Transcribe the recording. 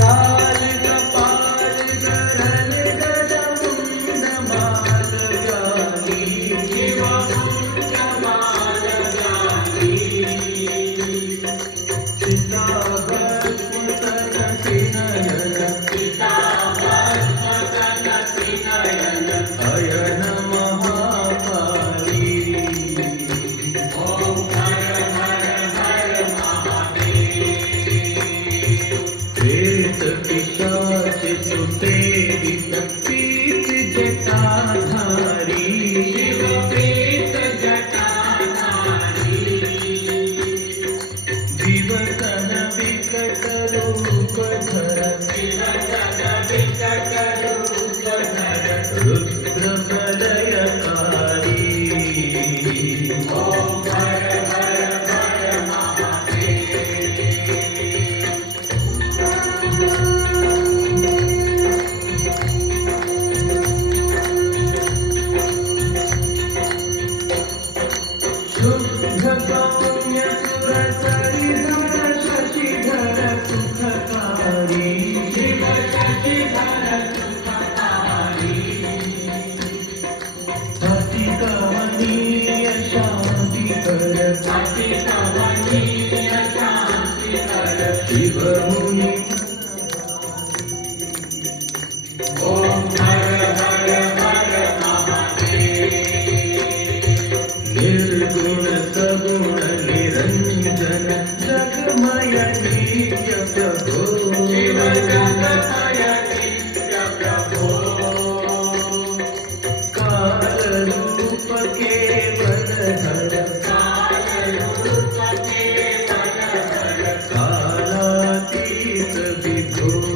काल कपाल गरल गजमुंड माल व्याली शिव मुंड माल व्याली सीता भस्म तनसि नयन सीता भस्म तनसि नयन अयन महाकाली ओम हर हर हर महादेव प्रेत पिशाच सुते पीत जटाधारी शिव प्रेत जटाधारी जीवतन विकट रूप धर जीवतन विकट रूप धर रुद्र प्रलयकारी ओम हर हर हर शुद्ध सौम्य सुरसरिधर शशिधर सुखकारी शिव शशिधर सुखकारी अति कमनीय शांतिकर अति कमनीय शांतिकर शिव मुनि ओम हर हर हर महादेव निर्गुण सगुण निरंजन जगमय नित्य प्रभो शिव जगमय नित्य प्रभो काल रूप केवल हर काल रूप केवल हर कालातीत विभो